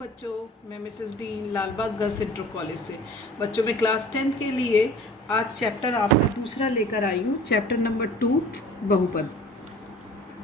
बच्चों, मैं Mrs Dean Lalbagh girls inter college से बच्चों में क्लास 10th के लिए आज चैप्टर आपका दूसरा लेकर आई हूँ। चैप्टर नंबर 2 बहुपद।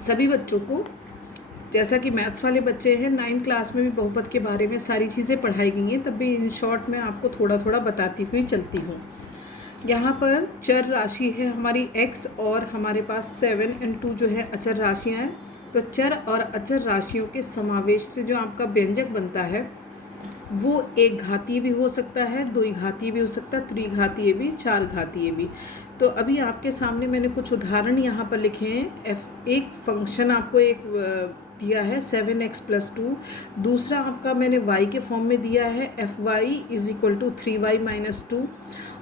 सभी बच्चों को, जैसा कि मैथ्स वाले बच्चे हैं, 9th क्लास में भी बहुपद के बारे में सारी चीज़ें पढ़ाई गई हैं, तब भी इन शॉर्ट में आपको थोड़ा थोड़ा बताती हुई चलती हूँ। यहाँ पर चर राशि है हमारी x और हमारे पास 7 और 2 जो है अचर राशियाँ हैं। तो चर और अचर राशियों के समावेश से जो आपका व्यंजक बनता है वो एक घातीय भी हो सकता है, दो घातीय भी हो सकता है, त्रिघातीय भी, चार घातीय भी। तो अभी आपके सामने मैंने कुछ उदाहरण यहाँ पर लिखे हैं। एक फंक्शन आपको एक दिया है 7x+2। दूसरा आपका मैंने y के फॉर्म में दिया है fy = 3y-2।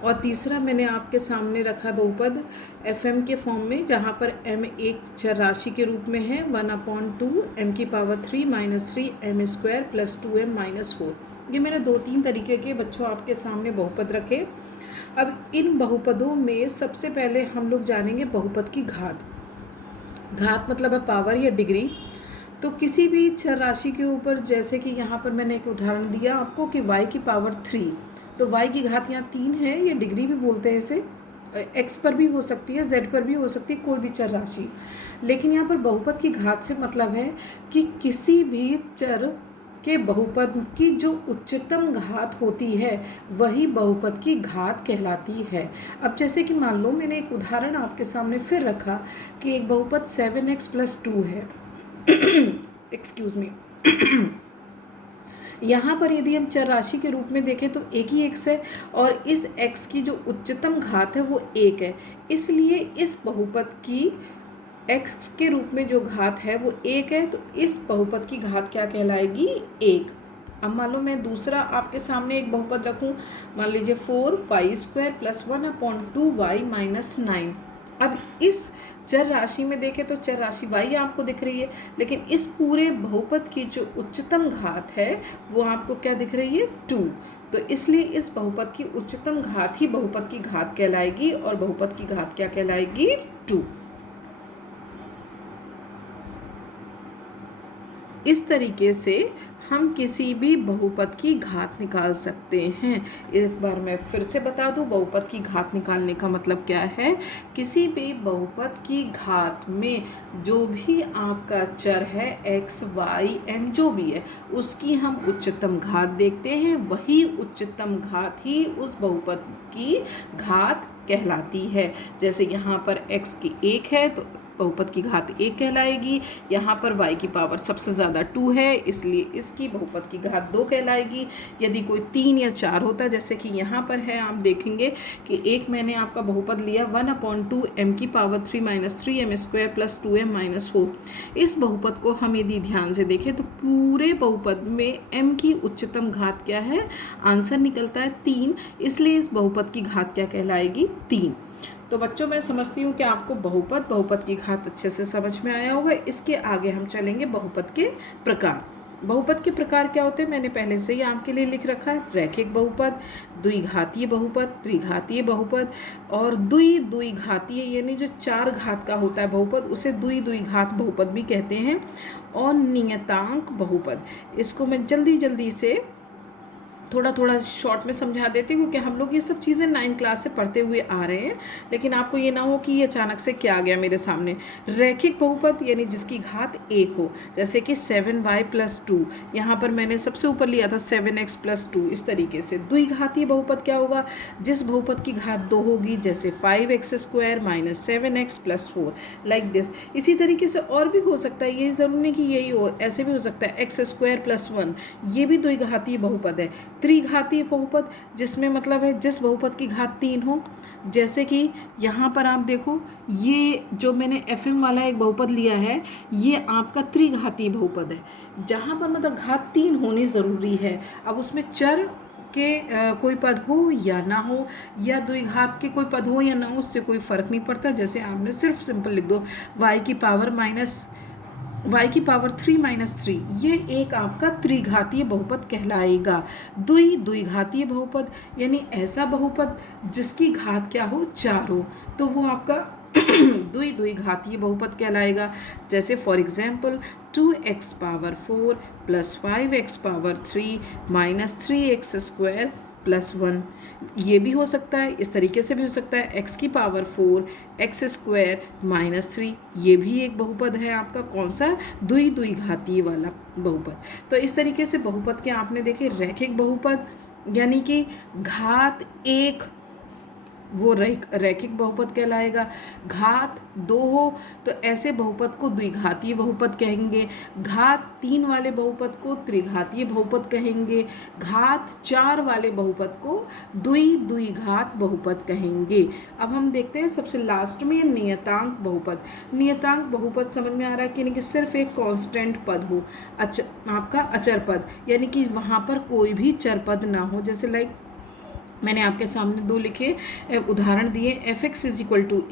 और तीसरा मैंने आपके सामने रखा बहुपद fm के फॉर्म में, जहाँ पर m एक चर राशि के रूप में है 1/2 m³ - 3 m² + 2m - 4। ये मैंने 2-3 तरीके के बच्चों आपके सामने बहुपद रखे। अब इन बहुपदों में सबसे पहले हम लोग जानेंगे बहुपद की घात। घात मतलब है पावर या डिग्री। तो किसी भी चर राशि के ऊपर, जैसे कि यहाँ पर मैंने एक उदाहरण दिया आपको कि y की पावर 3, तो y की घात यहाँ 3 है, ये डिग्री भी बोलते हैं इसे। x पर भी हो सकती है, z पर भी हो सकती है, कोई भी चर राशि। लेकिन यहाँ पर बहुपद की घात से मतलब है कि किसी भी चर के बहुपद की जो उच्चतम घात होती है वही बहुपद की घात कहलाती है। अब जैसे कि मान लो मैंने एक उदाहरण आपके सामने फिर रखा कि एक बहुपद 7x+2 है। Excuse me. यहाँ पर यदि हम चर राशि के रूप में देखें तो एक ही x है और इस x की जो उच्चतम घात है वो 1 है। इसलिए इस बहुपद की x के रूप में जो घात है वो 1 है, तो इस बहुपद की घात क्या कहलाएगी? 1। अब मान लो मैं दूसरा आपके सामने एक बहुपद रखूं, मान लीजिए 4y² + 1/2y - 9। अब इस चर राशि में देखें तो चर राशि y आपको दिख रही है, लेकिन इस पूरे बहुपद की जो उच्चतम घात है वो आपको क्या दिख रही है? 2। तो इसलिए इस बहुपद की उच्चतम घात ही बहुपद की घात कहलाएगी और बहुपद की घात क्या कहलाएगी? 2। इस तरीके से हम किसी भी बहुपद की घात निकाल सकते हैं। एक बार मैं फिर से बता दूं, बहुपद की घात निकालने का मतलब क्या है। किसी भी बहुपद की घात में जो भी आपका चर है x, y, n जो भी है उसकी हम उच्चतम घात देखते हैं, वही उच्चतम घात ही उस बहुपद की घात कहलाती है। जैसे यहाँ पर x की 1 है तो बहुपद की घात 1 कहलाएगी। यहाँ पर y की पावर सबसे ज़्यादा 2 है, इसलिए इसकी बहुपद की घात 2 कहलाएगी। यदि कोई 3 या 4 होता, जैसे कि यहाँ पर है, आप देखेंगे कि एक मैंने आपका बहुपद लिया 1/2 m³ - 3 m² + 2m - 4। इस बहुपद को हम यदि ध्यान से देखें तो पूरे बहुपद में m की उच्चतम घात क्या है? आंसर निकलता है 3, इसलिए इस बहुपद की घात क्या कहलाएगी? 3। तो बच्चों, मैं समझती हूँ कि आपको बहुपद की घात अच्छे से समझ में आया होगा। इसके आगे हम चलेंगे बहुपद के प्रकार। बहुपद के प्रकार क्या होते हैं मैंने पहले से ही आपके लिए लिख रखा है। रैखिक बहुपद, द्विघातीय बहुपद, त्रिघातीय बहुपद और द्विघातीय, यानी जो 4 घात का होता है बहुपद उसे द्विघात बहुपद भी कहते हैं। और नियतांक बहुपद, इसको मैं जल्दी से थोड़ा शॉर्ट में समझा देती हूँ कि हम लोग ये सब चीज़ें 9th क्लास से पढ़ते हुए आ रहे हैं, लेकिन आपको ये ना हो कि ये अचानक से क्या आ गया मेरे सामने। रैखिक बहुपद यानी जिसकी घात 1 हो, जैसे कि 7y+2, यहाँ पर मैंने सबसे ऊपर लिया था 7x+2। इस तरीके से द्विघातीय बहुपद क्या होगा? जिस बहुपद की घात 2 होगी, जैसे 5x² - 7x + 4, लाइक दिस। इसी तरीके से और भी हो सकता है, ये ज़रूर नहीं कि यही हो, ऐसे भी हो सकता है x² + 1, ये भी द्विघातीय बहुपद है। त्रिघातीय बहुपद जिसमें मतलब है जिस बहुपद की घात 3 हो, जैसे कि यहाँ पर आप देखो, ये जो मैंने FM वाला एक बहुपद लिया है ये आपका त्रिघातीय बहुपद है, जहाँ पर मतलब घात 3 होनी ज़रूरी है। अब उसमें चर के कोई पद हो या ना हो, या द्विघात के कोई पद हो या ना हो, उससे कोई फ़र्क नहीं पड़ता। जैसे आपने सिर्फ सिंपल लिख दो y की पावर 3 - 3, ये एक आपका त्रिघातीय बहुपद कहलाएगा। द्विघातीय बहुपद यानी ऐसा बहुपद जिसकी घात क्या हो? 4 हो, तो वो आपका द्विघातीय बहुपद कहलाएगा। जैसे for example 2x⁴ plus 5x⁻³ minus 3x² plus 1। ये भी हो सकता है, इस तरीके से भी हो सकता है x⁴ x² माइनस 3। ये भी एक बहुपद है आपका, कौन सा, द्विघातीय वाला बहुपद। तो इस तरीके से बहुपद के आपने देखे रैखिक बहुपद यानी कि घात 1 वो रैखिक बहुपद कहलाएगा। घात 2 हो तो ऐसे बहुपद को द्विघातीय बहुपद कहेंगे। घात 3 वाले बहुपद को त्रिघातीय बहुपद कहेंगे। घात 4 वाले बहुपद को द्विघात बहुपद कहेंगे। अब हम देखते हैं सबसे लास्ट में नियतांक बहुपद। नियतांक बहुपद समझ में आ रहा है कि यानी कि सिर्फ एक कांस्टेंट पद हो, आपका अचर पद, यानी कि वहाँ पर कोई भी चर पद ना हो। जैसे लाइक मैंने आपके सामने 2 लिखे उदाहरण दिए, fx =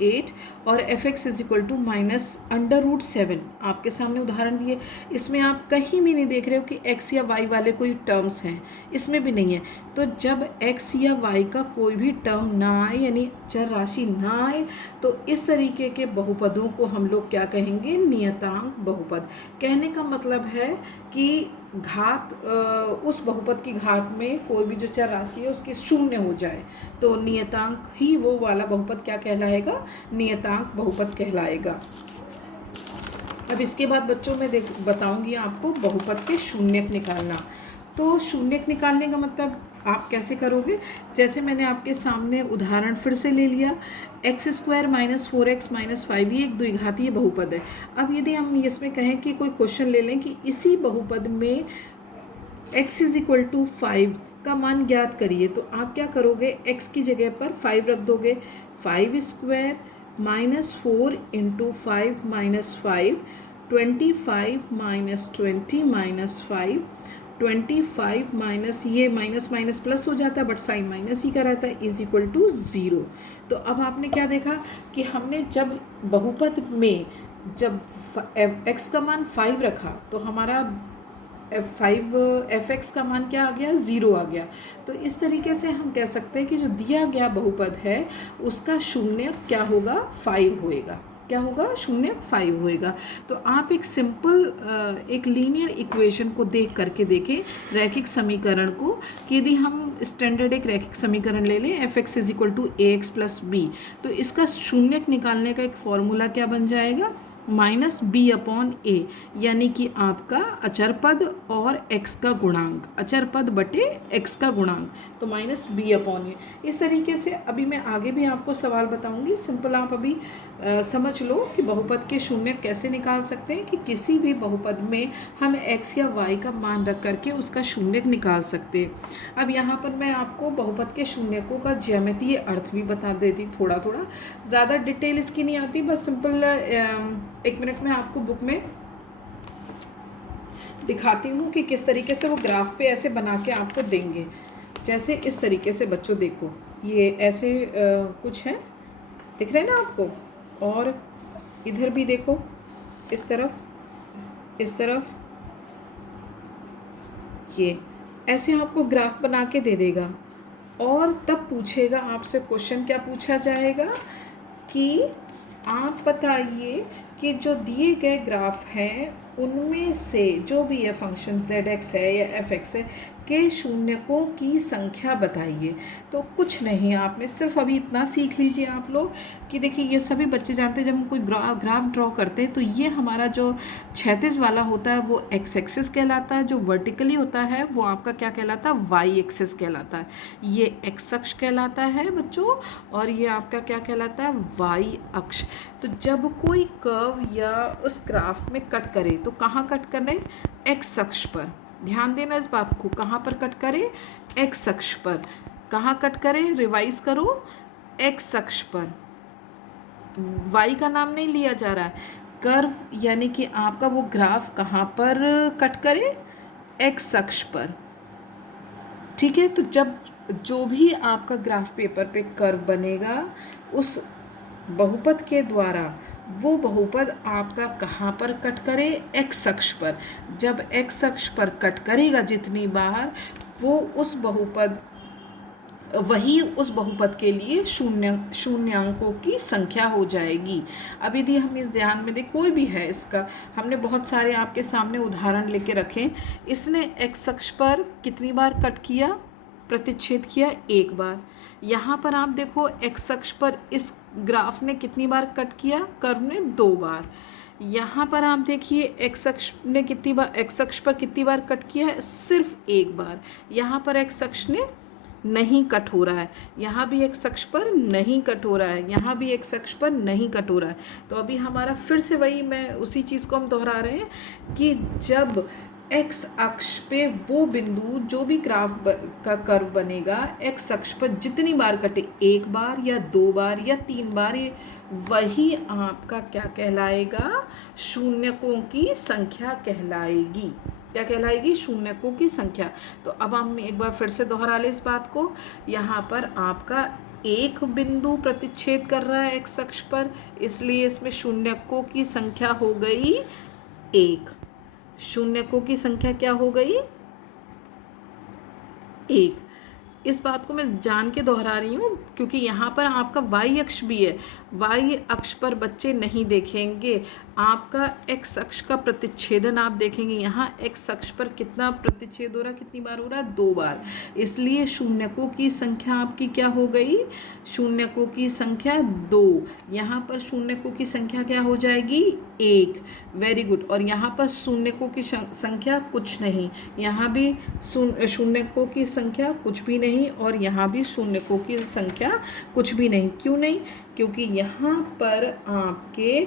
8 और fx = -√7 आपके सामने उदाहरण दिए। इसमें आप कहीं भी नहीं देख रहे हो कि x या y वाले कोई टर्म्स हैं, इसमें भी नहीं है। तो जब x या y का कोई भी टर्म ना आए यानी चर राशि ना आए तो इस तरीके के बहुपदों को हम लोग क्या कहेंगे, नियतांक बहुपद। कहने का मतलब है कि घात उस बहुपद की घात में कोई भी जो चर राशि है उसकी शून्य हो जाए तो नियतांक ही वो वाला बहुपद क्या कहलाएगा, नियतांक बहुपद कहलाएगा। अब इसके बाद बच्चों मैं बताऊंगी आपको बहुपद के शून्यक निकालना। तो शून्यक निकालने का मतलब आप कैसे करोगे, जैसे मैंने आपके सामने उदाहरण फिर से ले लिया, x² - 4x - 5 ये एक द्विघातीय बहुपद है। अब यदि हम इसमें कहें कि कोई क्वेश्चन ले लें कि इसी बहुपद में x = 5 का मान ज्ञात करिए, तो आप क्या करोगे, x की जगह पर 5 रख दोगे। 5² - 4 × 5 - 5 25 - 20 - 5 25 माइनस ये माइनस माइनस प्लस हो जाता है बट साइन माइनस ही का रहता है = 0। तो अब आपने क्या देखा कि हमने जब बहुपद में जब x का मान 5 रखा तो हमारा fx का मान क्या आ गया, 0 आ गया। तो इस तरीके से हम कह सकते हैं कि जो दिया गया बहुपद है उसका शून्यक क्या होगा, 5 होएगा। क्या होगा, शून्यक 5 होएगा। तो आप एक सिंपल एक लीनियर इक्वेशन को देख करके देखें रैखिक समीकरण को कि यदि हम स्टैंडर्ड एक रैखिक समीकरण ले लें fx = ax + b, तो इसका शून्यक निकालने का एक फॉर्मूला क्या बन जाएगा, -b/a, यानी कि आपका अचर पद और x का गुणांक, अचर पद बटे x का गुणांक, तो -b/a। इस तरीके से अभी मैं आगे भी आपको सवाल बताऊंगी। सिंपल आप अभी समझ लो कि बहुपद के शून्य कैसे निकाल सकते हैं कि किसी भी बहुपद में हम x या y का मान रख करके उसका शून्यक निकाल सकते हैं। अब यहाँ पर मैं आपको बहुपद के शून्यकों का ज्यामितीय अर्थ भी बता देती, थोड़ा थोड़ा, ज़्यादा डिटेल इसकी नहीं आती, बस सिंपल 1 मिनट में आपको बुक में दिखाती हूँ कि किस तरीके से वो ग्राफ पे ऐसे बना के आपको देंगे। जैसे इस तरीके से बच्चों देखो, ये ऐसे कुछ है, दिख रहे हैं ना आपको, और इधर भी देखो, इस तरफ ये ऐसे आपको ग्राफ बना के दे देगा। और तब पूछेगा आपसे क्वेश्चन, क्या पूछा जाएगा कि आप बताइए कि जो दिए गए ग्राफ हैं उनमें से जो भी ये फंक्शन zx है या fx है के शून्यकों की संख्या बताइए। तो कुछ नहीं, आपने सिर्फ अभी इतना सीख लीजिए आप लोग कि देखिए ये सभी बच्चे जानते हैं जब हम कोई ग्राफ ड्रॉ करते हैं तो ये हमारा जो क्षैतिज वाला होता है वो x एक्सिस कहलाता है, जो वर्टिकली होता है वो आपका क्या कहलाता है, y एक्सिस कहलाता है। ये x अक्ष कहलाता है बच्चों, और ये आपका क्या कहलाता है, y अक्ष। तो जब कोई कर्व या उस ग्राफ में कट करे तो कहाँ कट करें, x अक्ष पर। ध्यान देना इस बात को, कहाँ पर कट करें, x अक्ष पर। कहाँ कट करें, रिवाइज करो, x अक्ष पर। y का नाम नहीं लिया जा रहा है, कर्व यानी कि आपका वो ग्राफ कहाँ पर कट करे, x अक्ष पर। ठीक है, तो जब जो भी आपका ग्राफ पेपर पे कर्व बनेगा उस बहुपद के द्वारा वो बहुपद आपका कहाँ पर कट करे, x अक्ष पर। जब x अक्ष पर कट करेगा जितनी बार, वो उस बहुपद वही उस बहुपद के लिए शून्यांकों की संख्या हो जाएगी। अब यदि हम इस ध्यान में दें, कोई भी है इसका, हमने बहुत सारे आपके सामने उदाहरण लेके रखे। इसने एक्स अक्ष पर कितनी बार कट किया, प्रतिच्छेद किया, एक बार। यहाँ पर आप देखो एक्स अक्ष पर इस ग्राफ ने कितनी बार कट किया, कर्व ने 2 बार। यहाँ पर आप देखिए एक्स अक्ष ने कितनी बार, एक्स अक्ष पर कितनी बार कट किया है, सिर्फ एक बार। यहाँ पर एक्स अक्ष ने नहीं कट हो रहा है, यहाँ भी एक्स अक्ष पर नहीं कट हो रहा है, यहाँ भी एक्स अक्ष पर नहीं कट हो रहा है। तो अभी हमारा फिर से वही, मैं उसी चीज़ को हम दोहरा रहे हैं कि जब एक्स अक्ष पे वो बिंदु जो भी ग्राफ का कर्व बनेगा, एक्स अक्ष पर जितनी बार कटे, एक बार या 2 बार या 3 बार, ये वही आपका क्या कहलाएगा, शून्यकों की संख्या कहलाएगी। क्या कहलाएगी, शून्यकों की संख्या। तो अब हम एक बार फिर से दोहरा लें इस बात को। यहाँ पर आपका एक बिंदु प्रतिच्छेद कर रहा है एक्स अक्ष पर, इसलिए इसमें शून्यकों की संख्या हो गई 1। शून्यकों की संख्या क्या हो गई, 1। इस बात को मैं जान के दोहरा रही हूँ क्योंकि यहाँ पर आपका वाई अक्ष भी है। वाई अक्ष पर बच्चे नहीं देखेंगे, आपका एक्स अक्ष का प्रतिच्छेदन आप देखेंगे। यहाँ एक्स अक्ष पर कितना प्रतिच्छेद हो रहा है, कितनी बार हो रहा है, 2 बार। इसलिए शून्यकों की संख्या आपकी क्या हो गई, शून्यकों की संख्या 2। यहाँ पर शून्यकों की संख्या क्या हो जाएगी, 1। Very good. और यहाँ पर शून्यकों की संख्या कुछ नहीं, यहाँ भी शून्यकों की संख्या कुछ भी नहीं, और यहाँ भी शून्यकों की संख्या कुछ भी नहीं। क्यों नहीं, क्योंकि यहाँ पर आपके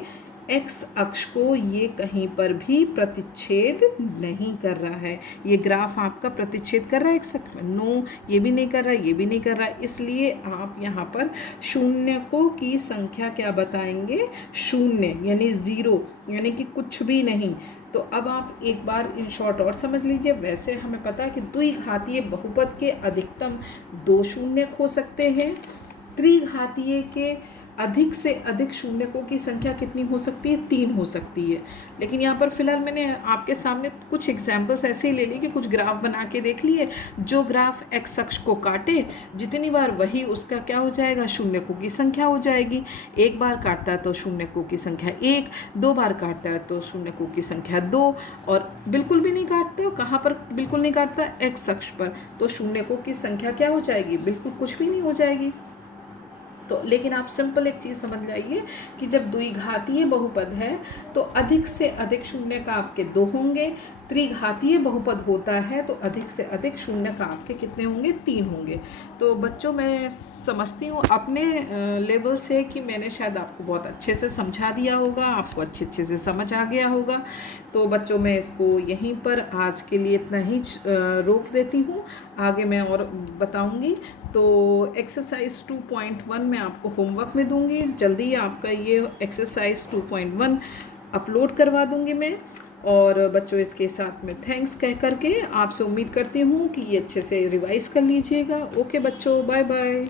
एक्स अक्ष को ये कहीं पर भी प्रतिच्छेद नहीं कर रहा है। ये ग्राफ आपका प्रतिच्छेद कर रहा है एक्स अक्ष में, नो, ये भी नहीं कर रहा है, ये भी नहीं कर रहा है। इसलिए आप यहाँ पर शून्यकों की संख्या क्या बताएंगे, शून्य, यानी 0, यानी कि कुछ भी नहीं। तो अब आप एक बार इन शॉर्ट और समझ लीजिए। वैसे हमें पता है कि द्विघातीय बहुपद के अधिकतम 2 शून्यक हो सकते हैं। त्रिघातीय के अधिक से अधिक शून्यकों की संख्या कितनी हो सकती है, 3 हो सकती है। लेकिन यहाँ पर फिलहाल मैंने आपके सामने कुछ एग्जाम्पल्स ऐसे ही ले लिए कि कुछ ग्राफ बना के देख लिए। जो ग्राफ एक्स अक्ष को काटे जितनी बार, वही उसका क्या हो जाएगा, शून्यकों की संख्या हो जाएगी। एक बार काटता है तो शून्यकों की संख्या 1, 2 बार काटता है तो शून्यकों की संख्या 2, और बिल्कुल भी नहीं काटता, कहाँ पर बिल्कुल नहीं काटता, एक्स अक्ष पर, तो शून्यकों की संख्या क्या हो जाएगी, बिल्कुल कुछ भी नहीं हो जाएगी। तो लेकिन आप सिंपल एक चीज़ समझ जाइए कि जब द्विघातीय बहुपद है तो अधिक से अधिक शून्यक आपके 2 होंगे। त्रिघातीय बहुपद होता है तो अधिक से अधिक शून्यक आपके कितने होंगे, 3 होंगे। तो बच्चों, मैं समझती हूँ अपने लेवल से कि मैंने शायद आपको बहुत अच्छे से समझा दिया होगा, आपको अच्छे से समझ आ गया होगा। तो बच्चों, मैं इसको यहीं पर आज के लिए इतना ही रोक देती हूँ, आगे मैं और बताऊँगी। तो एक्सरसाइज 2.1 मैं आपको होमवर्क में दूंगी, जल्दी आपका ये एक्सरसाइज 2.1 अपलोड करवा दूंगी मैं। और बच्चों, इसके साथ में थैंक्स कह करके आपसे उम्मीद करती हूँ कि ये अच्छे से रिवाइज कर लीजिएगा। ओके बच्चों, बाय बाय।